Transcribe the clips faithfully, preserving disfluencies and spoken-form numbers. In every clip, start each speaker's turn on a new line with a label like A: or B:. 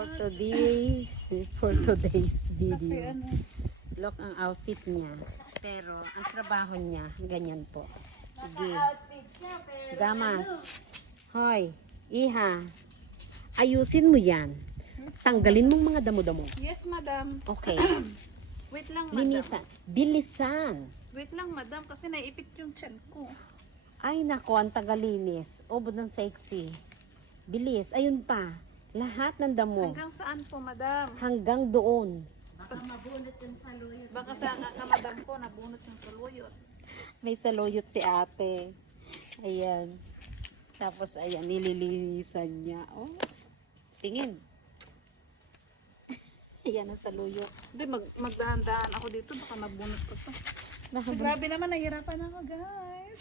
A: today's for today's
B: Kasi
A: video.
B: ano,
A: Look ang outfit niya. Pero ang trabaho niya, ganyan po. Sige.
C: Naka-outfit siya, pero
A: Damas. Hoy, Iha. Ayusin mo yan. Tanggalin mong mga damo-damo.
B: yes madam.
A: Okay.
B: Wait lang madam.
A: Linisan. Bilisan.
B: Wait lang madam kasi naiipit yung tiyan ko.
A: Ay nako, ang tagalinis. Obod ng sexy. Bilis. Ayun pa. Lahat ng damo.
B: Hanggang saan po madam?
A: Hanggang doon.
C: baka mabunot yung saluyot.
B: Baka sa kakamadam ko nabunot yung saluyot.
A: May saluyot si ate. Ayan. Tapos ayan, nililinisan niya. Oh, tingin. Ayan ang saluyot.
B: Hindi, mag magdahan-dahan ako dito baka mabunot ko to.
A: Mahaba.
B: Grabe naman, nahirapan ako guys.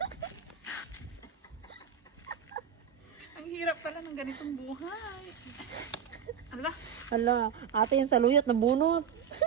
B: Ang hirap pala ng ganitong buhay. Ala,
A: Hala, ate yung saluyot nabunot.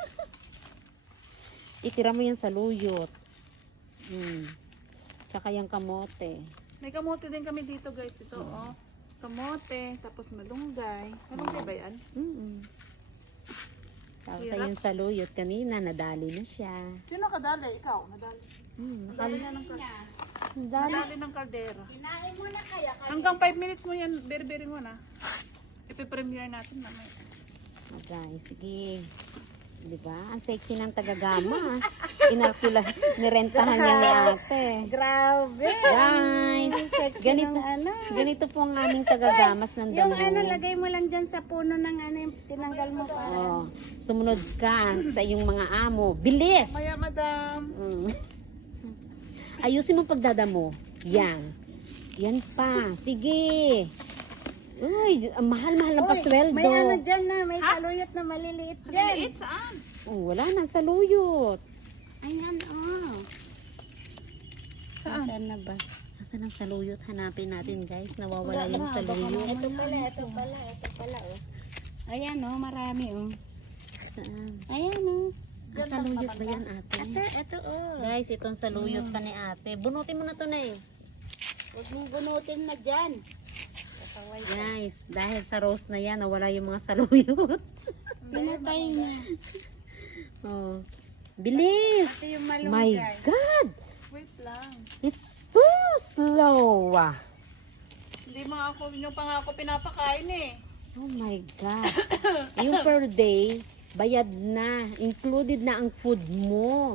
A: Itira mo yung saluyot. Hmm. Tsaka yung kamote.
B: may kamote din kami dito guys. Ito oh. Kamote, tapos malunggay. Malunggay ba yan?
A: Mm Tapos
B: Hirap.
A: yung saluyot kanina, nadali na siya.
B: Sino kadali? Ikaw? Nadali.
A: Hmm,
B: Nadali na ng kaldera.
A: nadali.
B: Nadali ng kaldera.
C: Kinain mo na kaya.
B: Hanggang five minutes mo yan, berberin mo na. Ipipremiere natin mamaya.
A: Oh, guys, sige. Diba? Ang sexy ng tagagamas. Inarkila, nirentahan niya ni ate.
C: Grabe.
A: Guys,
C: Sexy
A: ganito,
C: ng ano.
A: ganito po ang aming tagagamas ng
C: Yung
A: damo.
C: ano, lagay mo lang dyan sa puno ng ano, yung tinanggal mo pa.
A: Oh, sumunod ka sa iyong mga amo. Bilis!
B: Maya madam.
A: Mm. Ayusin mo pagdadamo. Yan. Yan pa. Sige. Uy, ang mahal-mahal ng
C: Uy,
A: pasweldo.
C: may ano dyan na, may saluyot na maliliit dyan.
B: Maliliit saan?
A: Oh, wala nang saluyot.
C: Ayan, oh.
B: Saan?
C: Saan na ba?
A: Nasaan ang saluyot? Hanapin natin, guys. Nawawala yung
C: Ito
A: saluyot.
C: pala, ito pala, ito pala, oh. Ayan, oh, marami, oh.
A: Saan?
C: Ayan, oh.
A: Ang saluyot ba yan, ate?
C: Ito, ito, oh.
A: Guys, itong saluyot pa ni ate. Bunutin mo na to na eh.
C: Huwag mong bunutin na dyan.
A: Guys, dahil sa rose na yan, nawala yung mga saluyot.
C: Pinatay niya.
A: Oh. Bilis!
C: Ito yung
A: My
C: malunggay.
A: God!
B: Wait lang.
A: It's so slow! ah.
B: Hindi mga ako, yung pa nga ako pinapakain eh.
A: Oh my God. Yung per day, bayad na. Included na ang food mo.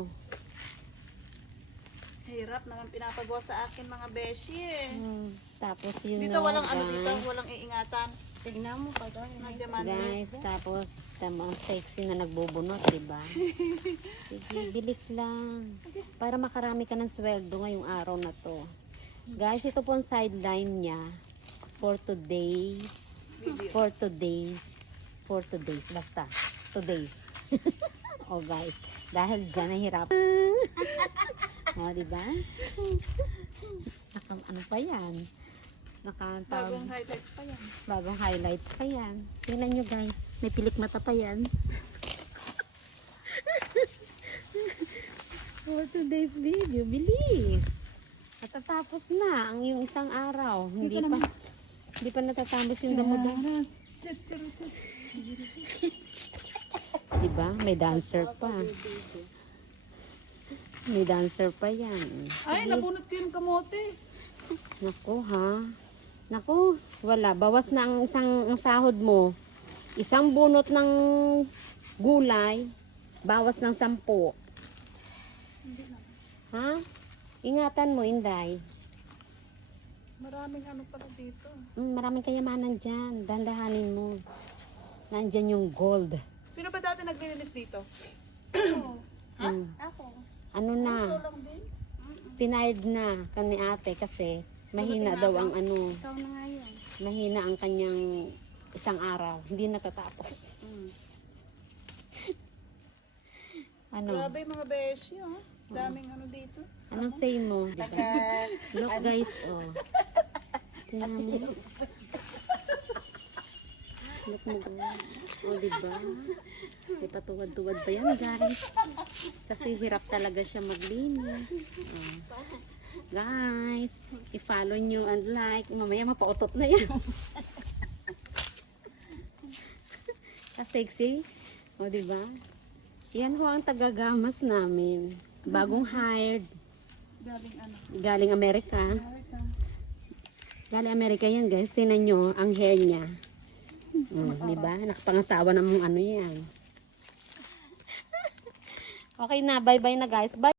B: Hirap naman pinapagawa sa akin mga beshi eh.
A: Hmm, Tapos yun
B: Dito
A: no,
B: walang ano
A: guys.
B: dito, walang iingatan.
C: Tignan mo pa doon.
B: Nagyaman
A: Guys, tapos tama sexy na nagbubunot, diba? Sige, bilis lang. Para makarami ka ng sweldo ngayong araw na to. Guys, ito po ang sideline niya for today's
B: Video.
A: for today's for today's basta today. Oh guys, dahil dyan nahirap. Oh, diba? Naka, ano pa yan? Nakatawag.
B: Bagong highlights pa yan.
A: Bagong highlights pa yan. Tingnan nyo guys. May pilik mata pa yan. For today's video, bilis. At tatapos na ang yung isang araw. Hindi pa hindi pa natatapos yung damo-damo. Diba? May dancer pa. May dancer pa yan.
B: Ay, nabunot ko yung kamote.
A: Naku ha. Naku, wala. Bawas na ang isang ang sahod mo. Isang bunot ng gulay, bawas ng sampu. Ha? Ingatan mo, Inday.
B: Maraming ano pala dito.
A: Mm, maraming kayamanan dyan. Dandahanin mo. Nandyan yung gold.
B: Sino ba dati naglilinis dito?
A: Mm.
C: Ako.
A: Ano na?
B: Lang din.
A: Pinaid na kani ate kasi mahina daw ang ano.
C: Ikaw na nga yun.
A: Mahina ang kanyang isang araw. Hindi natatapos.
C: Mm.
A: Ano?
B: Grabe yung mga beshi oh. Daming ano dito.
A: Anong say mo? Diba?
C: Taga,
A: Look guys, oh. Tingnan mo. Look mo guys. Oh, diba? Di pa tuwad-tuwad pa yan guys. Kasi hirap talaga siya maglinis. Oh. Guys, i-follow nyo and like. Mamaya mapautot na yan. Ka-sexy. O, di ba? Yan ho ang tagagamas namin. Bagong hired.
B: Galing ano.
A: Galing Amerika.
B: America.
A: Galing Amerika yan, guys. Tingnan nyo ang hair niya. Mm, di ba? Nakapangasawa ng ano yan. Okay na. Bye-bye na, guys. Bye.